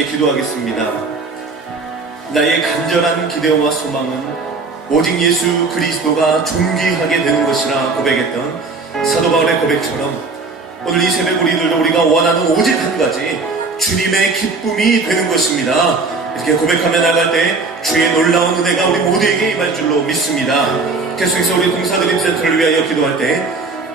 함께 기도하겠습니다. 나의 간절한 기대와 소망은 오직 예수 그리스도가 존귀하게 되는 것이라 고백했던 사도 바울의 고백처럼 오늘 이 새벽 우리가 원하는 오직 한 가지, 주님의 기쁨이 되는 것입니다. 이렇게 고백하며 나갈 때 주의 놀라운 은혜가 우리 모두에게 임할 줄로 믿습니다. 계속해서 우리 동사드림센터를 위하여 기도할 때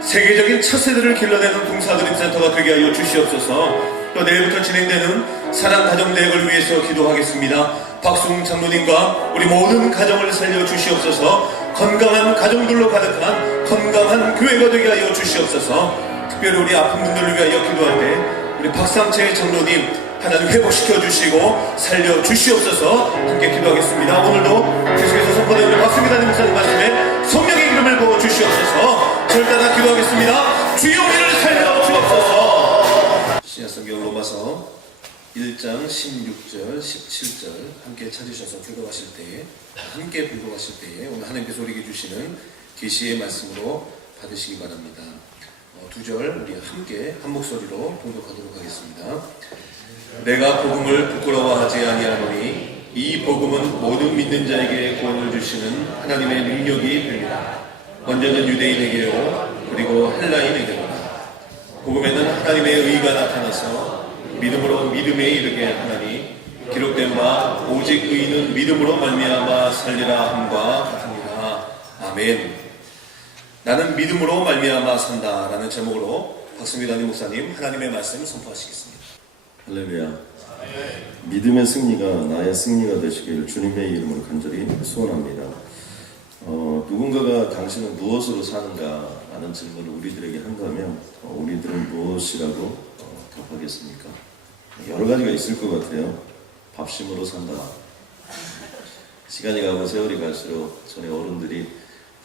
세계적인 차세대를 길러내는 동사드림센터가 되게 하여 주시옵소서. 또 내일부터 진행되는 사랑가정대회를 위해서 기도하겠습니다. 박수웅 장로님과 우리 모든 가정을 살려주시옵소서. 건강한 가정들로 가득한 건강한 교회가 되게 하여 주시옵소서. 특별히 우리 아픈 분들을 위하여 기도할 때 우리 박상채 장로님 하나님 회복시켜 주시고 살려 주시옵소서. 함께 기도하겠습니다. 오늘도 계속해서 선포되는 박수미다님 목사님 말씀에 성령의 기름을 부어 주시옵소서. 저를 따라 기도하겠습니다. 주여 우리를 살려 주옵소서. 신약성경 로마서 1장 16절 17절 함께 찾으셔서 교도하실 때에 함께 불도하실 때에 오늘 하나님께서 우리에게 주시는 계시의 말씀으로 받으시기 바랍니다. 두 절 우리 함께 한 목소리로 봉독하도록 하겠습니다. 내가 복음을 부끄러워하지 아니하노니 이 복음은 모든 믿는 자에게 구원을 주시는 하나님의 능력이 됩니다. 먼저는 유대인에게요 그리고 헬라인에게로다. 복음에는 하나님의 의가 나타나서 믿음으로 믿음에 이르게 하나니 기록된 바 오직 의인은 믿음으로 말미암아 살리라 함과 같으니라. 아멘. 나는 믿음으로 말미암아 산다 라는 제목으로 박수미다님 목사님 하나님의 말씀 선포하시겠습니다. 할렐루야. 믿음의 승리가 나의 승리가 되시길 주님의 이름으로 간절히 소원합니다. 누군가가 당신은 무엇으로 사는가 라는 질문을 우리들에게 한다면 우리들은 무엇이라고 답하겠습니까? 여러 가지가 있을 것 같아요. 밥심으로 산다. 시간이 가고 세월이 갈수록 전에 어른들이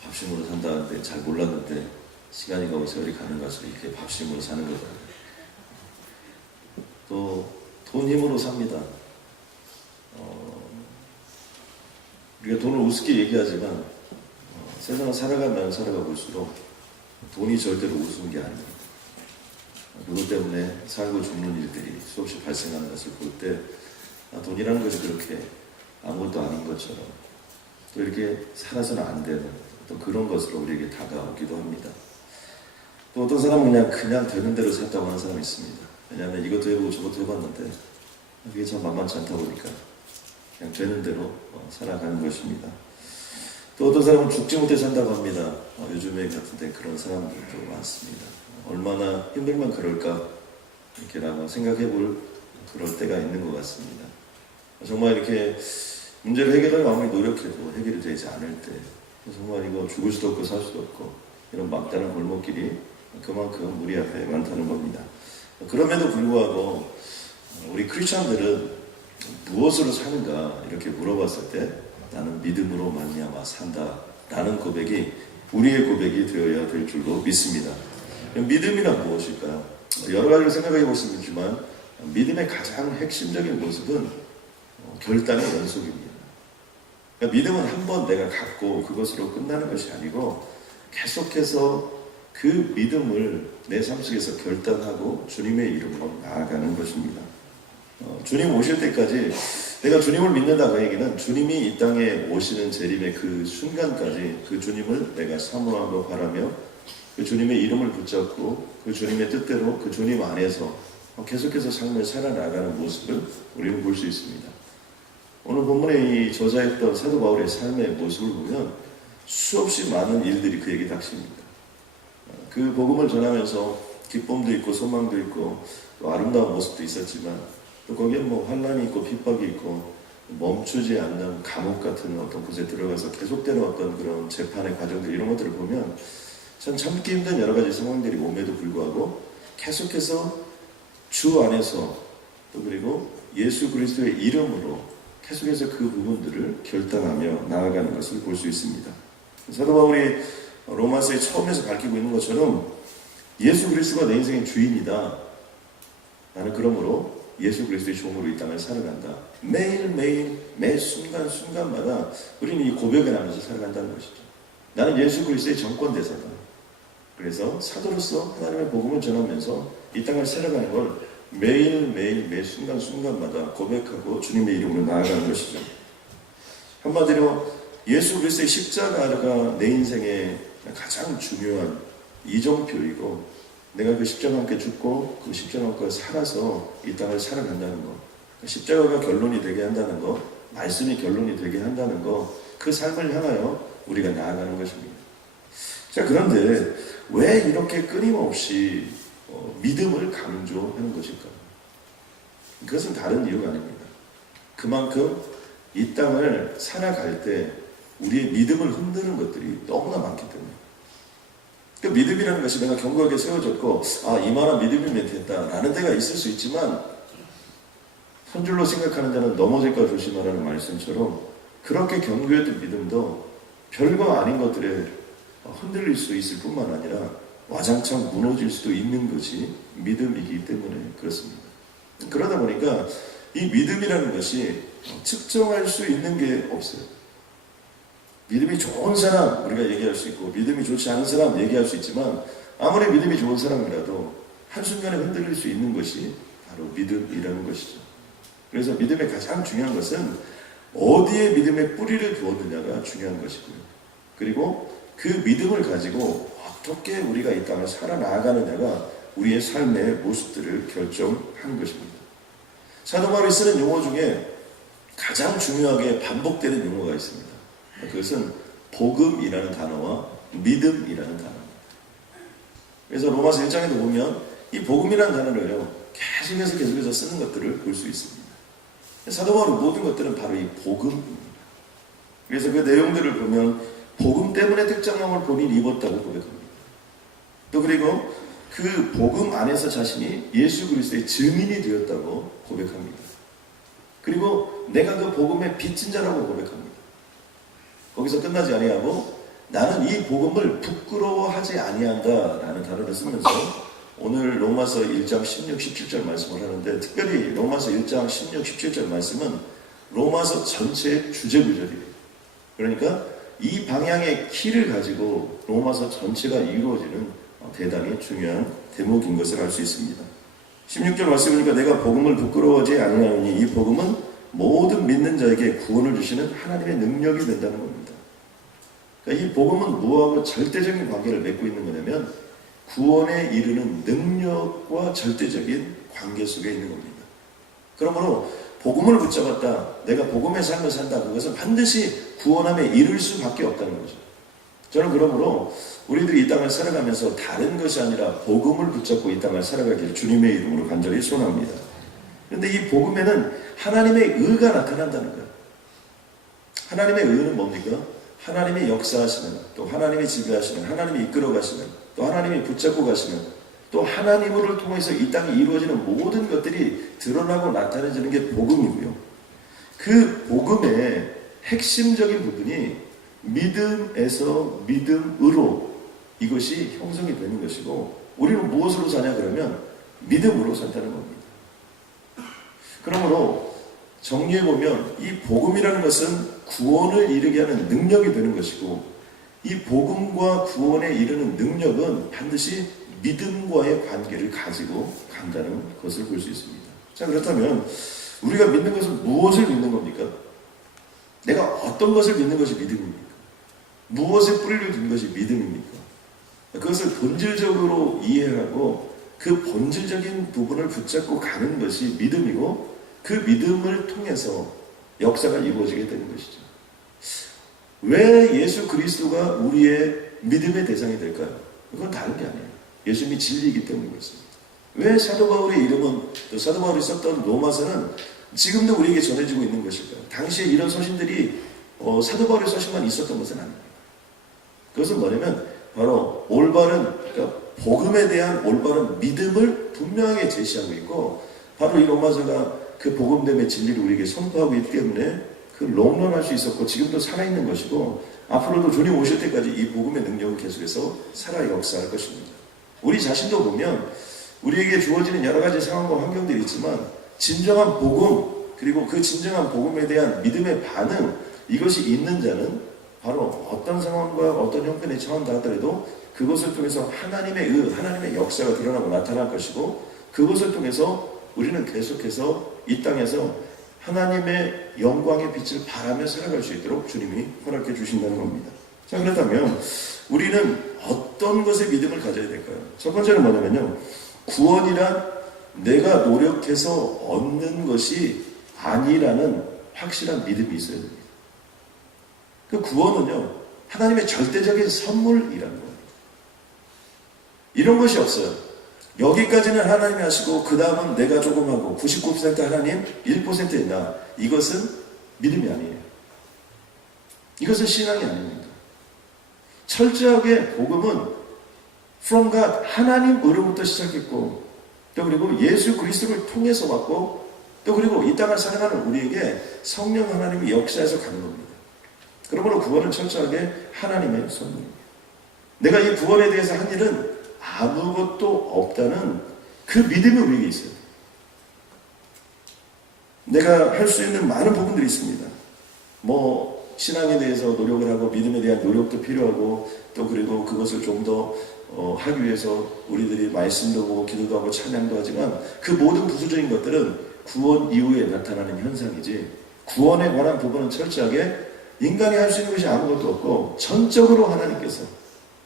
밥심으로 산다는데 잘 몰랐는데 시간이 가고 세월이 가는 것을 이렇게 밥심으로 사는 거잖아요. 또 돈 힘으로 삽니다. 우리가 돈을 우습게 얘기하지만 세상을 살아가면 살아가 볼수록 돈이 절대로 우스운 게 아닙니다. 그것 때문에 살고 죽는 일들이 수없이 발생하는 것을 볼 때 돈이라는 것이 그렇게 아무것도 아닌 것처럼 또 이렇게 살아서는 안 되는 또 그런 것으로 우리에게 다가오기도 합니다. 또 어떤 사람은 그냥 되는 대로 살다고 하는 사람이 있습니다. 왜냐하면 이것도 해보고 저것도 해봤는데 그게 참 만만치 않다 보니까 그냥 되는 대로 살아가는 것입니다. 또 어떤 사람은 죽지 못해 산다고 합니다. 요즘에 같은데 그런 사람들도 많습니다. 얼마나 힘들면 그럴까 이렇게라고 생각해볼 그럴 때가 있는 것 같습니다. 정말 이렇게 문제를 해결할 마음이 노력해도 해결이 되지 않을 때 정말 이거 죽을 수도 없고 살 수도 없고 이런 막다른 골목길이 그만큼 우리 앞에 많다는 겁니다. 그럼에도 불구하고 우리 크리스천들은 무엇으로 사는가 이렇게 물어봤을 때 나는 믿음으로 말미암아 산다 라는 고백이 우리의 고백이 되어야 될 줄로 믿습니다. 믿음이란 무엇일까요? 여러 가지를 생각해 볼 수 있지만 믿음의 가장 핵심적인 모습은 결단의 연속입니다. 그러니까 믿음은 한 번 내가 갖고 그것으로 끝나는 것이 아니고 계속해서 그 믿음을 내 삶 속에서 결단하고 주님의 이름으로 나아가는 것입니다. 주님 오실 때까지 내가 주님을 믿는다 그 얘기는 주님이 이 땅에 오시는 재림의 그 순간까지 그 주님을 내가 사모하고 바라며 그 주님의 이름을 붙잡고 그 주님의 뜻대로 그 주님 안에서 계속해서 삶을 살아나가는 모습을 우리는 볼 수 있습니다. 오늘 본문에 이 저자했던 사도 바울의 삶의 모습을 보면 수없이 많은 일들이 그에게 닥칩니다. 그 복음을 전하면서 기쁨도 있고 소망도 있고 또 아름다운 모습도 있었지만 또 거기에 환난이 있고 핍박이 있고 멈추지 않는 감옥 같은 어떤 곳에 들어가서 계속되는 어떤 그런 재판의 과정들 이런 것들을 보면 참 참기 힘든 여러 가지 상황들이 옴에도 불구하고 계속해서 주 안에서 또 그리고 예수 그리스도의 이름으로 계속해서 그 부분들을 결단하며 나아가는 것을 볼 수 있습니다. 사도 바울이 로마서의 처음에서 밝히고 있는 것처럼 예수 그리스도가 내 인생의 주인이다. 나는 그러므로 예수 그리스도의 종으로 이 땅을 살아간다. 매일매일 매 순간순간마다 우리는 이 고백을 하면서 살아간다는 것이죠. 나는 예수 그리스도의 정권대사다. 그래서 사도로서 하나님의 복음을 전하면서 이 땅을 살아가는 걸 매일매일 매 순간순간마다 고백하고 주님의 이름으로 나아가는 것이죠. 한마디로 예수 그리스도의 십자가가 내 인생의 가장 중요한 이정표이고, 내가 그 십자가와 함께 죽고 그 십자가와 함께 살아서 이 땅을 살아간다는 것, 십자가가 결론이 되게 한다는 것, 말씀이 결론이 되게 한다는 것, 그 삶을 향하여 우리가 나아가는 것입니다. 자, 그런데 왜 이렇게 끊임없이 믿음을 강조하는 것일까? 그것은 다른 이유가 아닙니다. 그만큼 이 땅을 살아갈 때 우리의 믿음을 흔드는 것들이 너무나 많기 때문에. 그 믿음이라는 것이 내가 견고하게 세워졌고, 이만한 믿음이면 됐다라는 데가 있을 수 있지만, 한 줄로 생각하는 자는 넘어질까 조심하라는 말씀처럼 그렇게 견고했던 믿음도 별거 아닌 것들에 흔들릴 수 있을 뿐만 아니라 와장창 무너질 수도 있는 것이 믿음이기 때문에 그렇습니다. 그러다 보니까 이 믿음이라는 것이 측정할 수 있는 게 없어요. 믿음이 좋은 사람 우리가 얘기할 수 있고, 믿음이 좋지 않은 사람 얘기할 수 있지만, 아무리 믿음이 좋은 사람이라도 한순간에 흔들릴 수 있는 것이 바로 믿음이라는 것이죠. 그래서 믿음의 가장 중요한 것은 어디에 믿음의 뿌리를 두었느냐가 중요한 것이고요. 그리고 그 믿음을 가지고 어떻게 우리가 이 땅을 살아나가느냐가 우리의 삶의 모습들을 결정하는 것입니다. 사도 바울이 쓰는 용어 중에 가장 중요하게 반복되는 용어가 있습니다. 그것은 복음이라는 단어와 믿음이라는 단어입니다. 그래서 로마서 1장에도 보면 이 복음이라는 단어를요, 계속해서 쓰는 것들을 볼 수 있습니다. 사도 바울의 모든 것들은 바로 이 복음입니다. 그래서 그 내용들을 보면 복음 때문에 특장함을 본인이 입었다고 고백합니다. 또 그리고 그 복음 안에서 자신이 예수 그리스도의 증인이 되었다고 고백합니다. 그리고 내가 그 복음의 빚진 자라고 고백합니다. 거기서 끝나지 아니하고 나는 이 복음을 부끄러워하지 아니한다라는 단어를 쓰면서 오늘 로마서 1장 16, 17절 말씀을 하는데, 특별히 로마서 1장 16, 17절 말씀은 로마서 전체의 주제구절이에요. 그러니까 이 방향의 키를 가지고 로마서 전체가 이루어지는 대단히 중요한 대목인 것을 알 수 있습니다. 16절 말씀이니까 내가 복음을 부끄러워하지 아니하노니 이 복음은 모든 믿는 자에게 구원을 주시는 하나님의 능력이 된다는 겁니다. 그러니까 이 복음은 무엇하고 절대적인 관계를 맺고 있는 거냐면 구원에 이르는 능력과 절대적인 관계 속에 있는 겁니다. 그러므로 복음을 붙잡았다, 내가 복음의 삶을 산다, 그것은 반드시 구원함에 이를 수밖에 없다는 거죠. 저는 그러므로 우리들이 이 땅을 살아가면서 다른 것이 아니라 복음을 붙잡고 이 땅을 살아가길 주님의 이름으로 간절히 소원합니다. 그런데 이 복음에는 하나님의 의가 나타난다는 거예요. 하나님의 의는 뭡니까? 하나님이 역사하시는, 또 하나님이 지배하시는, 하나님이 이끌어 가시는, 또 하나님이 붙잡고 가시는, 또 하나님을 통해서 이 땅에 이루어지는 모든 것들이 드러나고 나타내지는 게 복음이고요. 그 복음의 핵심적인 부분이 믿음에서 믿음으로 이것이 형성이 되는 것이고, 우리는 무엇으로 사냐 그러면 믿음으로 산다는 겁니다. 그러므로 정리해보면 이 복음이라는 것은 구원을 이루게 하는 능력이 되는 것이고, 이 복음과 구원에 이르는 능력은 반드시 믿음과의 관계를 가지고 간다는 것을 볼 수 있습니다. 자, 그렇다면 우리가 믿는 것은 무엇을 믿는 겁니까? 내가 어떤 것을 믿는 것이 믿음입니까? 무엇에 뿌리를 둔 것이 믿음입니까? 그것을 본질적으로 이해하고 그 본질적인 부분을 붙잡고 가는 것이 믿음이고, 그 믿음을 통해서 역사가 이루어지게 되는 것이죠. 왜 예수 그리스도가 우리의 믿음의 대상이 될까요? 그건 다른 게 아니에요. 예수님이 진리이기 때문인 것입니다. 왜 사도 바울의 이름은, 또 사도 바울이 썼던 로마서는 지금도 우리에게 전해지고 있는 것일까요? 당시에 이런 서신들이 사도 바울의 서신만 있었던 것은 아닙니다. 그것은 뭐냐면 바로 올바른, 그러니까 복음에 대한 올바른 믿음을 분명하게 제시하고 있고, 바로 이 로마서가 그 복음됨의 진리를 우리에게 선포하고 있기 때문에 그 롱런할 수 있었고 지금도 살아있는 것이고, 앞으로도 주님 오실 때까지 이 복음의 능력을 계속해서 살아 역사할 것입니다. 우리 자신도 보면 우리에게 주어지는 여러 가지 상황과 환경들이 있지만 진정한 복음, 그리고 그 진정한 복음에 대한 믿음의 반응, 이것이 있는 자는 바로 어떤 상황과 어떤 형편에 처한다 하더라도 그것을 통해서 하나님의 의, 하나님의 역사가 드러나고 나타날 것이고, 그것을 통해서 우리는 계속해서 이 땅에서 하나님의 영광의 빛을 바라며 살아갈 수 있도록 주님이 허락해 주신다는 겁니다. 자, 그렇다면 우리는 어떤 것에 믿음을 가져야 될까요? 첫 번째는 뭐냐면요, 구원이란 내가 노력해서 얻는 것이 아니라는 확실한 믿음이 있어야 됩니다. 그 구원은요, 하나님의 절대적인 선물이라는 겁니다. 이런 것이 없어요. 여기까지는 하나님이 하시고 그 다음은 내가 조금 하고 99% 하나님 1% 있나, 이것은 믿음이 아니에요. 이것은 신앙이 아닙니다. 철저하게 복음은 from God, 하나님으로부터 시작했고, 또 그리고 예수 그리스도를 통해서 왔고, 또 그리고 이 땅을 살아가는 우리에게 성령 하나님이 역사해서 가는 겁니다. 그러므로 구원은 철저하게 하나님의 선물입니다. 내가 이 구원에 대해서 한 일은 아무것도 없다는 그 믿음이 우리에게 있어요. 내가 할 수 있는 많은 부분들이 있습니다. 신앙에 대해서 노력을 하고 믿음에 대한 노력도 필요하고, 또 그리고 그것을 좀 더 하기 위해서 우리들이 말씀도 보고 기도도 하고 찬양도 하지만, 그 모든 부수적인 것들은 구원 이후에 나타나는 현상이지, 구원에 관한 부분은 철저하게 인간이 할 수 있는 것이 아무것도 없고, 전적으로 하나님께서,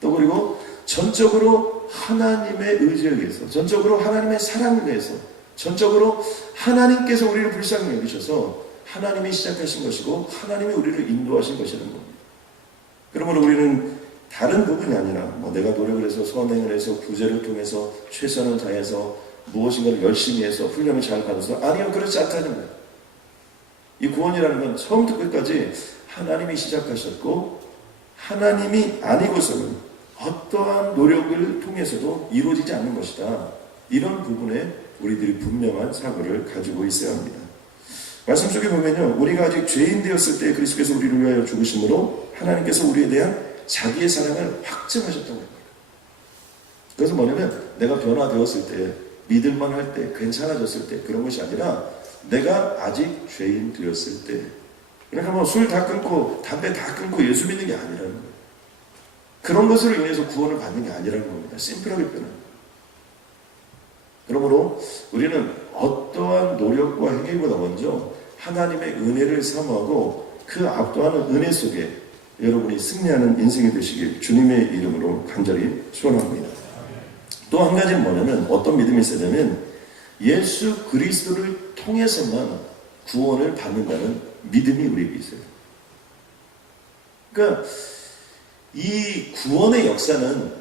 또 그리고 전적으로 하나님의 의지에 의해서, 전적으로 하나님의 사랑에 의해서, 전적으로 하나님께서 우리를 불쌍히 여기셔서 하나님이 시작하신 것이고 하나님이 우리를 인도하신 것이라는 겁니다. 그러므로 우리는 다른 부분이 아니라 내가 노력을 해서 선행을 해서 구제를 통해서 최선을 다해서 무엇인가를 열심히 해서 훈련을 잘 받아서, 아니요, 그렇지 않다는 거예요. 이 구원이라는 건 처음부터 끝까지 하나님이 시작하셨고, 하나님이 아니고서는 어떠한 노력을 통해서도 이루어지지 않는 것이다. 이런 부분에 우리들이 분명한 사고를 가지고 있어야 합니다. 말씀 속에 보면요, 우리가 아직 죄인 되었을 때 그리스도께서 우리를 위하여 죽으심으로 하나님께서 우리에 대한 자기의 사랑을 확증하셨다고 합니다. 그것은 뭐냐면, 내가 변화되었을 때, 믿을만 할 때, 괜찮아졌을 때, 그런 것이 아니라 내가 아직 죄인 되었을 때, 그러니까 술 다 끊고 담배 다 끊고 예수 믿는 게 아니라는 거예요. 그런 것으로 인해서 구원을 받는 게 아니라는 겁니다. 심플하게 표현합니다. 그러므로 우리는 어떠한 노력과 행위보다 먼저 하나님의 은혜를 사모하고 그 압도하는 은혜 속에 여러분이 승리하는 인생이 되시길 주님의 이름으로 간절히 소원합니다. 또 한 가지는 뭐냐면, 어떤 믿음이 있어야 되면 예수 그리스도를 통해서만 구원을 받는다는 믿음이 우리에게 있어요. 그러니까 이 구원의 역사는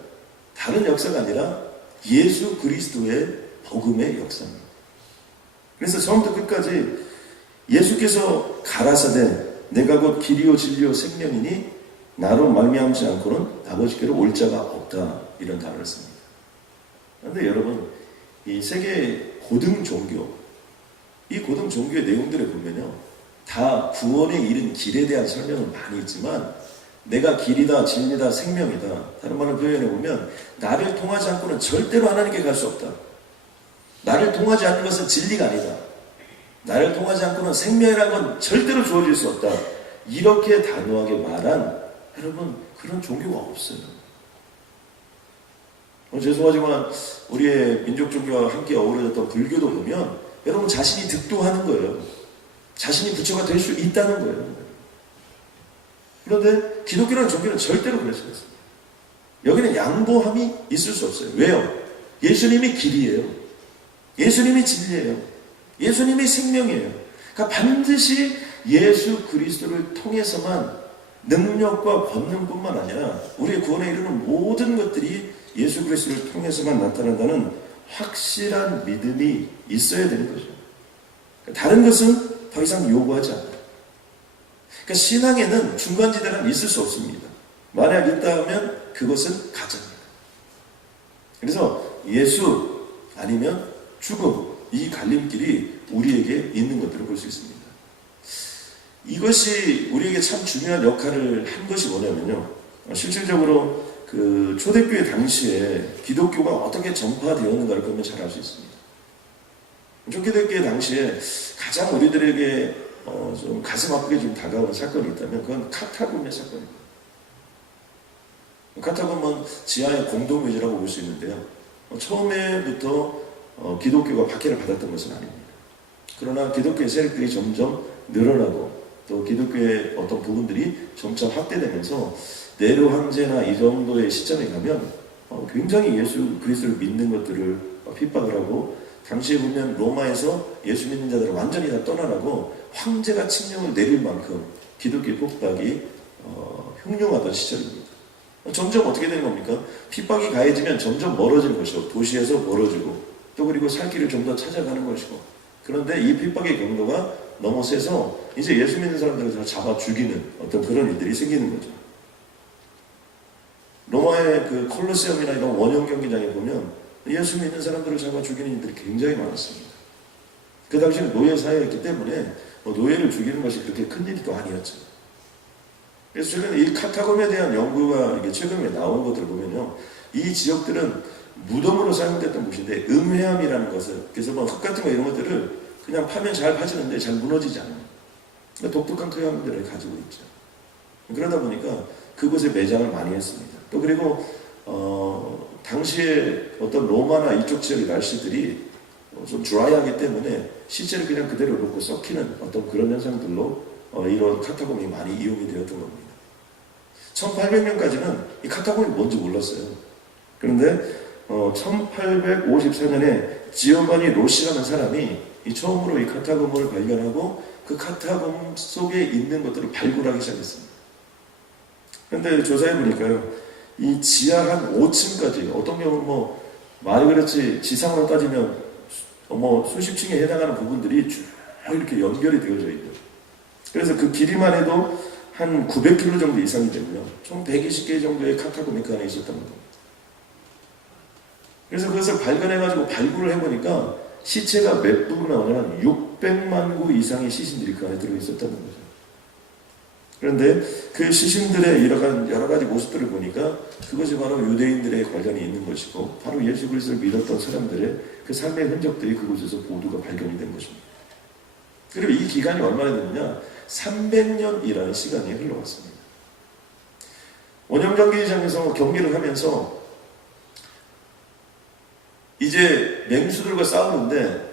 다른 역사가 아니라 예수 그리스도의 복음의 역사입니다. 그래서 처음부터 끝까지 예수께서 가라사대 내가 곧 길이요 진리요 생명이니 나로 말미암지 않고는 아버지께로 올 자가 없다, 이런 단어를 씁니다. 그런데 여러분, 이 세계 고등 종교, 이 고등 종교의 내용들을 보면요, 다 구원에 이른 길에 대한 설명은 많이 있지만, 내가 길이다, 진리다, 생명이다, 다른 말로 표현해 보면 나를 통하지 않고는 절대로 하나님께 갈 수 없다. 나를 통하지 않는 것은 진리가 아니다. 나를 통하지 않고는 생명이라는 건 절대로 주어질 수 없다. 이렇게 단호하게 말한, 여러분, 그런 종교가 없어요. 죄송하지만 우리의 민족 종교와 함께 어우러졌던 불교도 보면 여러분 자신이 득도하는 거예요. 자신이 부처가 될 수 있다는 거예요. 그런데 기독교라는 종교는 절대로 그럴 수가 없습니다. 여기는 양보함이 있을 수 없어요. 왜요? 예수님이 길이에요. 예수님이 진리예요. 예수님이 생명이에요. 그러니까 반드시 예수 그리스도를 통해서만 능력과 권능뿐만 아니라 우리의 구원에 이르는 모든 것들이 예수 그리스도를 통해서만 나타난다는 확실한 믿음이 있어야 되는 거죠. 다른 것은 더 이상 요구하지 않아요. 그러니까 신앙에는 중간지대는 있을 수 없습니다. 만약 있다 하면 그것은 가짜입니다. 그래서 예수 아니면 죽음, 이 갈림길이 우리에게 있는 것들을 볼 수 있습니다. 이것이 우리에게 참 중요한 역할을 한 것이 뭐냐면요, 실질적으로 그 초대교회 당시에 기독교가 어떻게 전파되었는가를 보면 잘 알 수 있습니다. 초대교회 당시에 가장 우리들에게 좀 가슴 아프게 좀 다가오는 사건이 있다면 그건 카타굼의 사건입니다. 카타굼은 지하의 공동묘지라고 볼 수 있는데요. 처음에부터 기독교가 박해를 받았던 것은 아닙니다. 그러나 기독교의 세력들이 점점 늘어나고 또 기독교의 어떤 부분들이 점차 확대되면서 네로 황제나 이 정도의 시점에 가면 굉장히 예수 그리스도를 믿는 것들을 핍박을 하고, 당시에 보면 로마에서 예수 믿는 자들을 완전히 다 떠나라고 황제가 칙령을 내릴 만큼 기독교의 폭박이 흉흉하던 시절입니다. 점점 어떻게 되는 겁니까? 핍박이 가해지면 점점 멀어지는 것이고, 도시에서 멀어지고, 또 그리고 살 길을 좀 더 찾아가는 것이고, 그런데 이 핍박의 경로가 너무 세서 이제 예수 믿는 사람들을 다 잡아 죽이는 어떤 그런 일들이 생기는 거죠. 로마의 그 콜로세움이나 이런 원형 경기장에 보면 예수 믿는 사람들을 잡아 죽이는 일들이 굉장히 많았습니다. 그 당시에는 노예 사회였기 때문에 노예를 죽이는 것이 그렇게 큰 일이 또 아니었죠. 그래서 최근에 이 카타콤에 대한 연구가 이게 최근에 나온 것들을 보면요, 이 지역들은 무덤으로 사용됐던 곳인데 음회암이라는 것을, 그래서 흙 같은 거 이런 것들을 그냥 파면 잘 파지는데 잘 무너지지 않아요. 그러니까 독특한 토양들을 가지고 있죠. 그러다 보니까 그곳에 매장을 많이 했습니다. 또 그리고 당시에 어떤 로마나 이쪽 지역의 날씨들이 좀 드라이하기 때문에 시체를 그냥 그대로 놓고 썩히는 어떤 그런 현상들로 이런 카타콤이 많이 이용이 되었던 겁니다. 1800년까지는 이 카타콤이 뭔지 몰랐어요. 그런데 1854년에 지오바니 로시라는 사람이 처음으로 이 카타콤을 발견하고 그 카타콤 속에 있는 것들을 발굴하기 시작했습니다. 그런데 조사해 보니까요, 이 지하 한 5층까지, 어떤 경우는 말이 그렇지 지상으로 따지면 수십 층에 해당하는 부분들이 쭉 이렇게 연결이 되어져 있는, 그래서 그 길이만 해도 한 900km 정도 이상이 되고요, 총 120개 정도의 카타콤이 그 안에 있었다는 겁니다. 그래서 그것을 발견해가지고 발굴을 해보니까 시체가 몇 부분 나오냐면 600만 구 이상의 시신들이 그 안에 들어있었다는 거죠. 그런데 그 시신들의 여러 가지 모습들을 보니까 그것이 바로 유대인들의 관련이 있는 것이고, 바로 예수 그리스도를 믿었던 사람들의 그 삶의 흔적들이 그곳에서 모두가 발견이 된 것입니다. 그리고 이 기간이 얼마나 됐느냐? 300년이라는 시간이 흘러왔습니다. 원형 경기장에서 경기를 하면서 이제 맹수들과 싸우는데,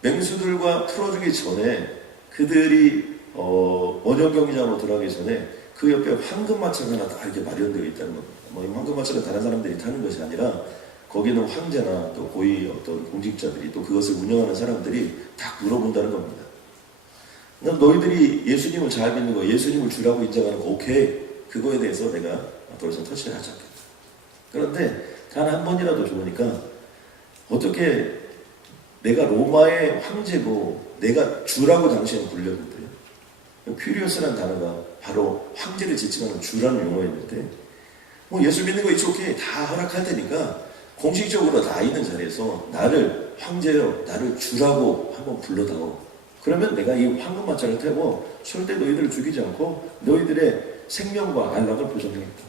맹수들과 풀어주기 전에 그들이 원형 경기장으로 들어가기 전에 그 옆에 황금마차가 하나 다 이렇게 마련되어 있다는 겁니다. 이 황금마차는 다른 사람들이 타는 것이 아니라 거기는 황제나 또 고위 어떤 공직자들이, 또 그것을 운영하는 사람들이 다 물어본다는 겁니다. 너희들이 예수님을 잘 믿는 거, 예수님을 주라고 인정하는 거, 오케이, 그거에 대해서 내가 더 이상 터치를 하지 않겠다. 그런데 단 한 번이라도 좋으니까, 어떻게 내가 로마의 황제고 내가 주라고 당시에는 불렸는데, 큐리오스라는 단어가 바로 황제를 지칭하는 주라는 용어였는데, 예수 믿는 거 있지, 오케이, 다 허락할 테니까 공식적으로 나 있는 자리에서 나를 황제여, 나를 주라고 한번 불러다오. 그러면 내가 이 황금마차를 태워 절대 너희들을 죽이지 않고 너희들의 생명과 안락을 보장하겠다.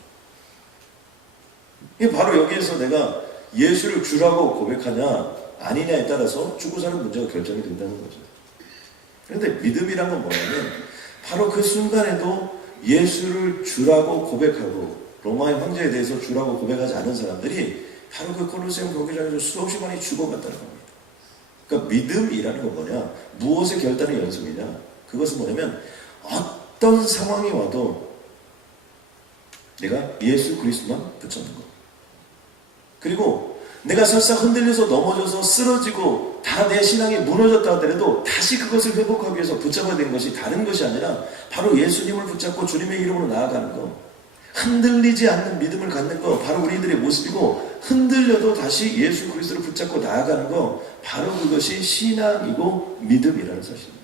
이게 바로 여기에서 내가 예수를 주라고 고백하냐 아니냐에 따라서 죽고 사는 문제가 결정이 된다는 거죠. 그런데 믿음이란 건 뭐냐면, 바로 그 순간에도 예수를 주라고 고백하고 로마의 황제에 대해서 주라고 고백하지 않은 사람들이 바로 그 콜로세움 경기장에서 수없이 많이 죽어갔다는 겁니다. 그러니까 믿음이라는 건 뭐냐? 무엇의 결단의 연속이냐? 그것은 뭐냐면, 어떤 상황이 와도 내가 예수 그리스도만 붙잡는 것. 그리고 내가 설사 흔들려서 넘어져서 쓰러지고 다 내 신앙이 무너졌다 하더라도 다시 그것을 회복하기 위해서 붙잡아야 된 것이 다른 것이 아니라 바로 예수님을 붙잡고 주님의 이름으로 나아가는 것. 흔들리지 않는 믿음을 갖는 것, 바로 우리들의 모습이고, 흔들려도 다시 예수 그리스도를 붙잡고 나아가는 것, 바로 그것이 신앙이고 믿음이라는 사실입니다.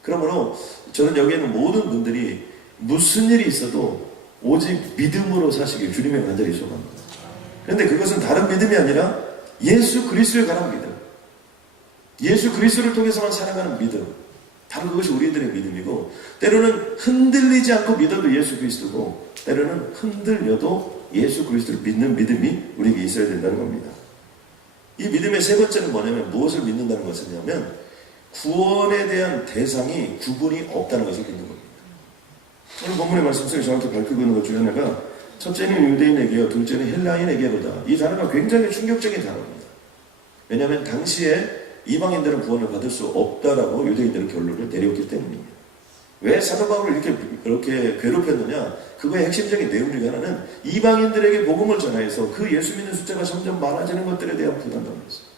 그러므로 저는 여기에 있는 모든 분들이 무슨 일이 있어도 오직 믿음으로 사시길 주님의 간절히 소망합니다. 그런데 그것은 다른 믿음이 아니라 예수 그리스도에 관한 믿음, 예수 그리스도를 통해서만 살아가는 믿음, 바로 그것이 우리들의 믿음이고, 때로는 흔들리지 않고 믿어도 예수 그리스도고, 때로는 흔들려도 예수 그리스도를 믿는 믿음이 우리에게 있어야 된다는 겁니다. 이 믿음의 세 번째는 뭐냐면, 무엇을 믿는다는 것이냐면 구원에 대한 대상이 구분이 없다는 것을 믿는 겁니다. 오늘 본문의 말씀 속에 정확히 밝히고 있는 것 중에 하나가, 첫째는 유대인에게요, 둘째는 헬라인에게보다. 이 단어가 굉장히 충격적인 단어입니다. 왜냐하면 당시에 이방인들은 구원을 받을 수 없다라고 유대인들은 결론을 내렸기 때문입니다. 왜 사도 바울을 이렇게 괴롭혔느냐? 그거의 핵심적인 내용 중에 하나는 이방인들에게 복음을 전하여서 그 예수 믿는 숫자가 점점 많아지는 것들에 대한 부담감이었어요.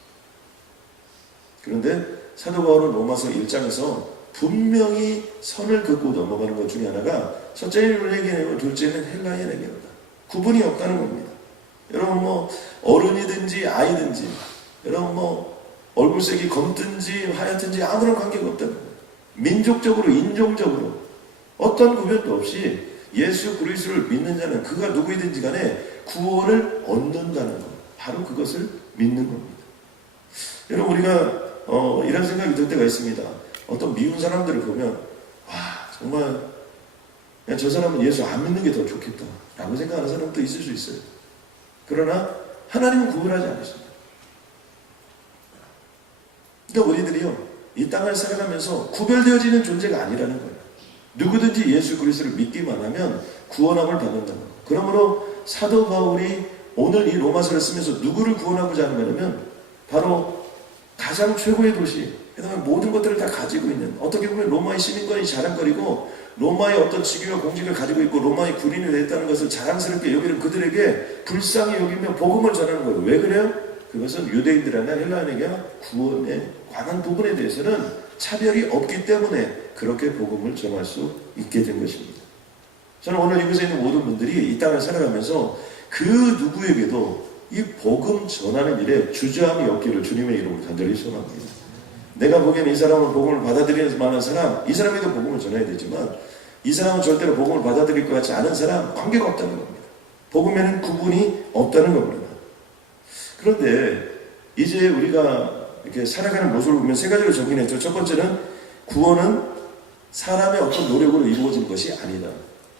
그런데 사도 바울은 로마서 1장에서 분명히 선을 긋고 넘어가는 것 중에 하나가 첫째는 유대인에게요, 둘째는 헬라인에게로다. 구분이 없다는 겁니다. 여러분 어른이든지 아이든지, 여러분 얼굴색이 검든지 하얗든지 아무런 관계가 없다는 거예요. 민족적으로 인종적으로 어떤 구별도 없이 예수 그리스도를 믿는 자는 그가 누구이든지 간에 구원을 얻는다는 것, 바로 그것을 믿는 겁니다. 여러분 우리가 이런 생각이 들 때가 있습니다. 어떤 미운 사람들을 보면 와 정말 그냥 저 사람은 예수 안 믿는 게 더 좋겠다 라고 생각하는 사람도 있을 수 있어요. 그러나 하나님은 구분하지 않으십니다. 그러니까 우리들이요 이 땅을 살아가면서 구별되어지는 존재가 아니라는 거예요. 누구든지 예수 그리스도를 믿기만 하면 구원함을 받는다는 거예요. 그러므로 사도 바울이 오늘 이 로마서를 쓰면서 누구를 구원하고자 하는 거냐면 바로 가장 최고의 도시, 그다음에 모든 것들을 다 가지고 있는, 어떻게 보면 로마의 시민권이 자랑거리고 로마의 어떤 직위와 공직을 가지고 있고 로마의 군인이 됐다는 것을 자랑스럽게 여기는 그들에게 불쌍히 여기며 복음을 전하는 거예요. 왜 그래요? 그것은 유대인들이나 헬라인에게 구원에 관한 부분에 대해서는 차별이 없기 때문에 그렇게 복음을 전할 수 있게 된 것입니다. 저는 오늘 이곳에 있는 모든 분들이 이 땅을 살아가면서 그 누구에게도 이 복음 전하는 일에 주저함이 없기를 주님의 이름으로 간절히 소원합니다. 내가 보기에는 이 사람은 복음을 받아들이는 만한 사람, 이 사람에도 복음을 전해야 되지만 이 사람은 절대로 복음을 받아들일 것 같지 않은 사람, 관계가 없다는 겁니다. 복음에는 구분이 없다는 겁니다. 그런데 이제 우리가 이렇게 살아가는 모습을 보면 세 가지로 정리했죠. 첫 번째는 구원은 사람의 어떤 노력으로 이루어진 것이 아니다.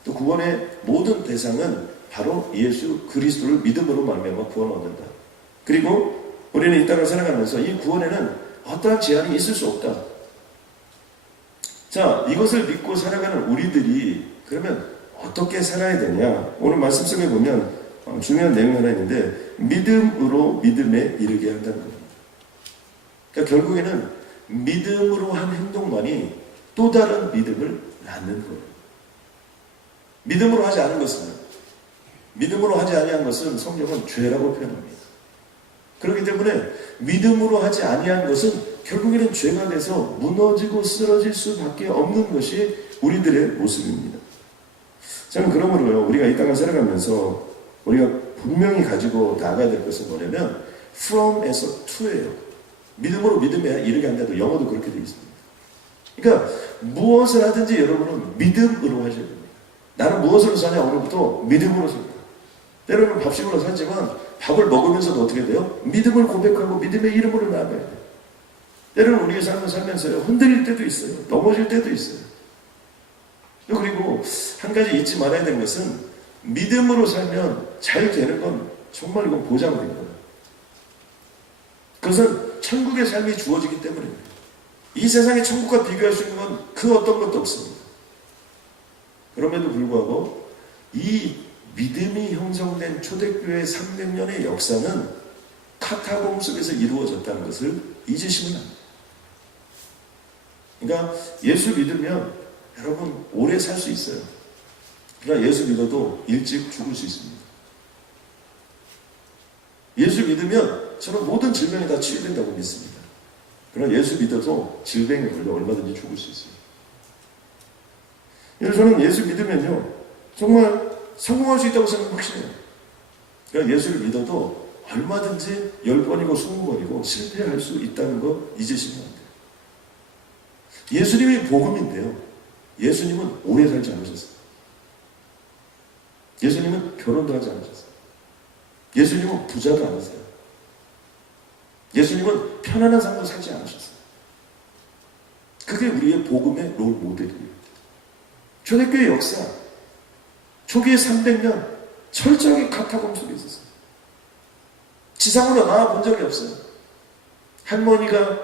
또 구원의 모든 대상은 바로 예수 그리스도를 믿음으로 말미암아 구원을 얻는다. 그리고 우리는 이 땅을 살아가면서 이 구원에는 어떠한 제한이 있을 수 없다. 자, 이것을 믿고 살아가는 우리들이 그러면 어떻게 살아야 되냐? 오늘 말씀 속에 보면 중요한 내용이 하나 있는데 믿음으로 믿음에 이르게 한다는 겁니다. 그러니까 결국에는 믿음으로 한 행동만이 또 다른 믿음을 낳는 거예요. 믿음으로 하지 않은 것은, 믿음으로 하지 아니한 것은 성경은 죄라고 표현합니다. 그렇기 때문에 믿음으로 하지 아니한 것은 결국에는 죄가 돼서 무너지고 쓰러질 수밖에 없는 것이 우리들의 모습입니다. 저는 그러므로요, 우리가 이 땅을 살아가면서 우리가 분명히 가지고 나가야 될 것은 뭐냐면 from에서 to예요. 믿음으로 믿음에 이르게 한다도 영어도 그렇게 되어 있습니다. 그러니까 무엇을 하든지 여러분은 믿음으로 하셔야 됩니다. 나는 무엇으로 사냐? 오늘부터 믿음으로 삽니다. 때로는 밥식으로 살지만 밥을 먹으면서도 어떻게 돼요? 믿음을 고백하고 믿음의 이름으로 나아가야 돼요. 때로는 우리의 삶을 살면서요, 흔들릴 때도 있어요. 넘어질 때도 있어요. 그리고 한 가지 잊지 말아야 되는 것은 믿음으로 살면 잘 되는 건 정말 이건 보장된 거예요. 그것은 천국의 삶이 주어지기 때문입니다. 이 세상의 천국과 비교할 수 있는 건 그 어떤 것도 없습니다. 그럼에도 불구하고 이 믿음이 형성된 초대교회 300년의 역사는 카타콤 속에서 이루어졌다는 것을 잊으시면 안 돼요. 그러니까 예수 믿으면 여러분 오래 살 수 있어요. 그러나 예수 믿어도 일찍 죽을 수 있습니다. 예수 믿으면 저는 모든 질병이 다 치유된다고 믿습니다. 그러나 예수 믿어도 질병에 걸려 얼마든지 죽을 수 있어요. 저는 예수 믿으면요 정말 성공할 수 있다고 생각하면 확신해요. 그러니까 예수를 믿어도 얼마든지 10번이고 20번이고 실패할 수 있다는 거 잊으시면 안 돼요. 예수님이 복음인데요, 예수님은 오래 살지 않으셨어요. 예수님은 결혼도 하지 않으셨어요. 예수님은 부자도 아니세요. 예수님은 편안한 삶도 살지 않으셨어요. 그게 우리의 복음의 롤 모델이에요. 초대교회 역사 초기의 300년 철저하게 카타콤 속에 있었어요. 지상으로 나와본 적이 없어요. 할머니가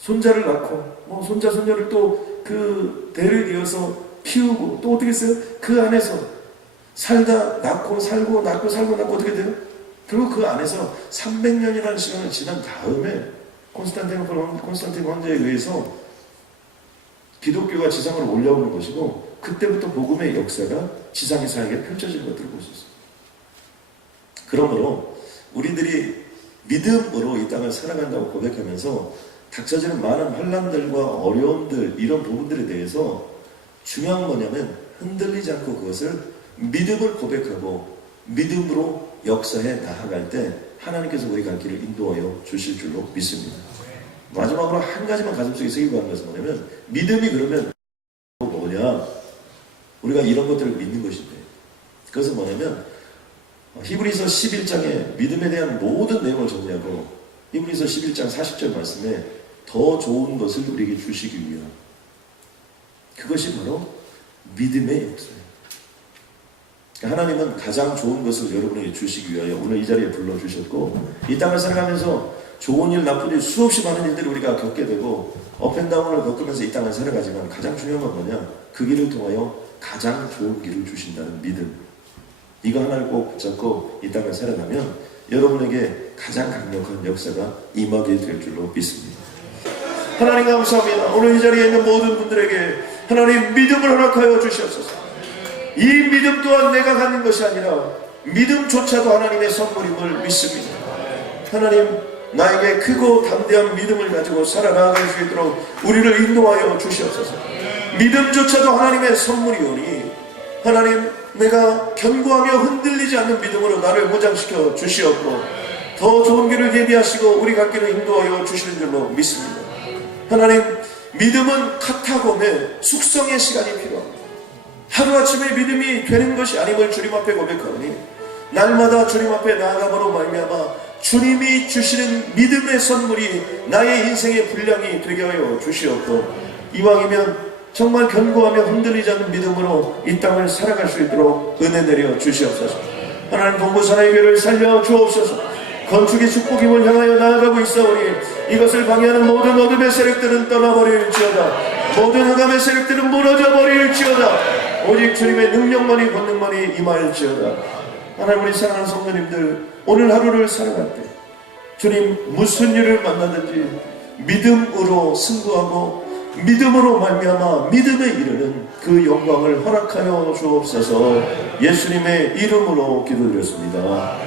손자를 낳고 손자 손녀를 또 그 대를 이어서 키우고 또 어떻게 했어요? 그 안에서 살다 낳고 살고 낳고 살고 낳고 어떻게 돼요? 그리고 그 안에서 300년이라는 시간을 지난 다음에 콘스탄틴 황제에 의해서 기독교가 지상으로 올라오는 것이고, 그때부터 복음의 역사가 지상에서에게 펼쳐지는 것들을 볼 수 있습니다. 그러므로 우리들이 믿음으로 이 땅을 살아간다고 고백하면서 닥쳐지는 많은 환난들과 어려움들, 이런 부분들에 대해서 중요한 건 뭐냐면 흔들리지 않고 그것을 믿음을 고백하고 믿음으로 역사해 나아갈 때 하나님께서 우리 갈 길을 인도하여 주실 줄로 믿습니다. 마지막으로 한 가지만 가슴속에 새기고 하는 것은 뭐냐면, 믿음이 그러면 뭐냐, 우리가 이런 것들을 믿는 것인데, 그것은 뭐냐면 히브리서 11장에 믿음에 대한 모든 내용을 정리하고 히브리서 11장 40절 말씀에 더 좋은 것을 우리에게 주시기 위한, 그것이 바로 믿음의 역사예요. 하나님은 가장 좋은 것을 여러분에게 주시기 위하여 오늘 이 자리에 불러주셨고, 이 땅을 살아가면서 좋은 일, 나쁜 일, 수없이 많은 일들을 우리가 겪게 되고 업앤다운을 겪으면서 이 땅을 살아가지만 가장 중요한 건 뭐냐, 그 길을 통하여 가장 좋은 길을 주신다는 믿음, 이거 하나를 꼭 붙잡고 이 땅을 살아가면 여러분에게 가장 강력한 역사가 임하게 될 줄로 믿습니다. 하나님 감사합니다. 오늘 이 자리에 있는 모든 분들에게 하나님 믿음을 허락하여 주시옵소서. 이 믿음 또한 내가 갖는 것이 아니라 믿음조차도 하나님의 선물임을 믿습니다. 하나님, 나에게 크고 담대한 믿음을 가지고 살아나갈 수 있도록 우리를 인도하여 주시옵소서. 믿음조차도 하나님의 선물이오니 하나님, 내가 견고하며 흔들리지 않는 믿음으로 나를 무장시켜 주시옵고 더 좋은 길을 예비하시고 우리 갈 길을 인도하여 주시는 줄로 믿습니다. 하나님, 믿음은 카타곰의 숙성의 시간이 필요합니다. 하루아침에 믿음이 되는 것이 아님을 주님 앞에 고백하오니 날마다 주님 앞에 나아감으로 말미암아 주님이 주시는 믿음의 선물이 나의 인생의 분량이 되게 하여 주시옵고, 이왕이면 정말 견고하며 흔들리지 않는 믿음으로 이 땅을 살아갈 수 있도록 은혜 내려 주시옵소서. 하나님, 동부산의 교회를 살려 주옵소서. 건축의 축복임을 향하여 나아가고 있사오니 이것을 방해하는 모든 어둠의 세력들은 떠나버릴지어다. 모든 흑암의 세력들은 무너져 버릴지어다. 오직 주님의 능력만이 권능만이 임할지어다. 하나님, 우리 사랑하는 성도님들, 오늘 하루를 살아갈 때 주님 무슨 일을 만나든지 믿음으로 승부하고 믿음으로 말미암아 믿음에 이르는 그 영광을 허락하여 주옵소서. 예수님의 이름으로 기도드렸습니다.